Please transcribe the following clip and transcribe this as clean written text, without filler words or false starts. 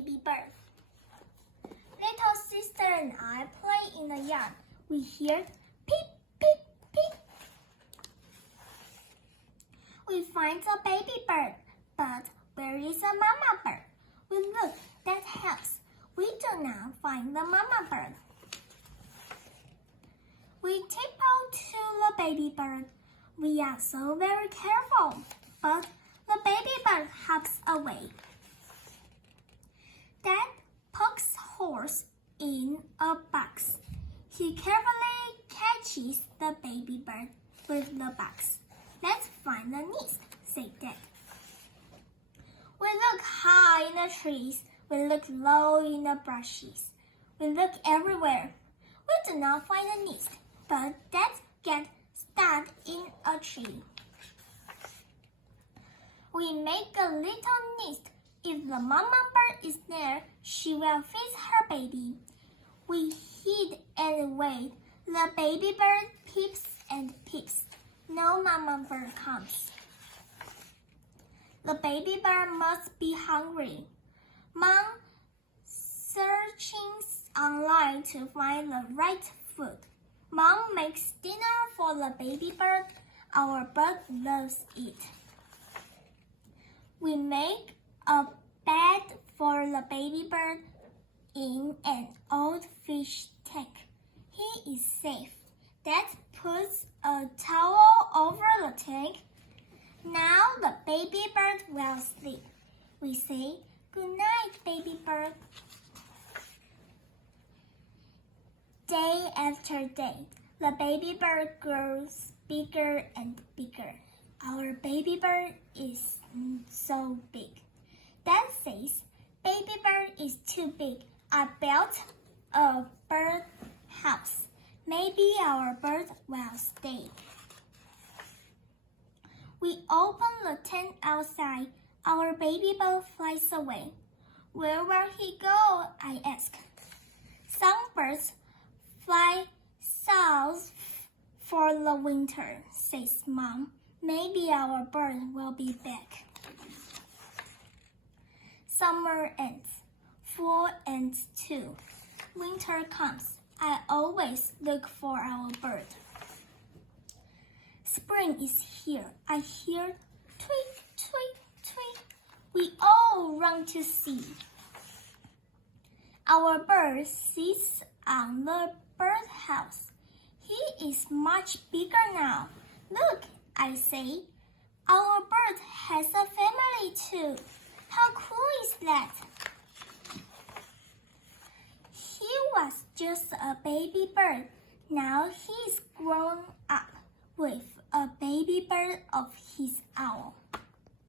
baby bird. Little sister and I play in the yard. We hear peep, peep, peep. We find a baby bird, but where is the mama bird? We look that house. We do not find the mama bird. We tiptoe to the baby bird. We are so very careful, but the baby bird hops away. Dad pokes horse in a box. He carefully catches the baby bird with the box. Let's find the nest, said Dad. We look high in the trees. We look low in the bushes. We look everywhere. We do not find the nest, but Dad gets stuck in a tree. We make a little nest. If the mama bird is there, she will feed her baby. We hid and wait. The baby bird peeps and peeps. No mama bird comes. The baby bird must be hungry. Mom searching online to find the right food. Mom makes dinner for the baby bird. Our bird loves it. We make a bed for the baby bird in an old fish tank. He is safe. Dad puts a towel over the tank. Now the baby bird will sleep. We say, "Good night, baby bird." Day after day, the baby bird grows bigger and bigger. Our baby bird is so big. Dad says, "Baby bird is too big. I built a bird house. Maybe our bird will stay." We open the tent outside. Our baby bird flies away. Where will he go? I ask. Some birds fly south for the winter, says Mom. Maybe our bird will be back. Summer ends. Fall ends too. Winter comes. I always look for our bird. Spring is here. I hear tweet, tweet, tweet. We all run to see. Our bird sits on the birdhouse. He is much bigger now. Look, I say. Our bird has a family too. How cool is that? He was just a baby bird. Now he is grown up with a baby bird of his own.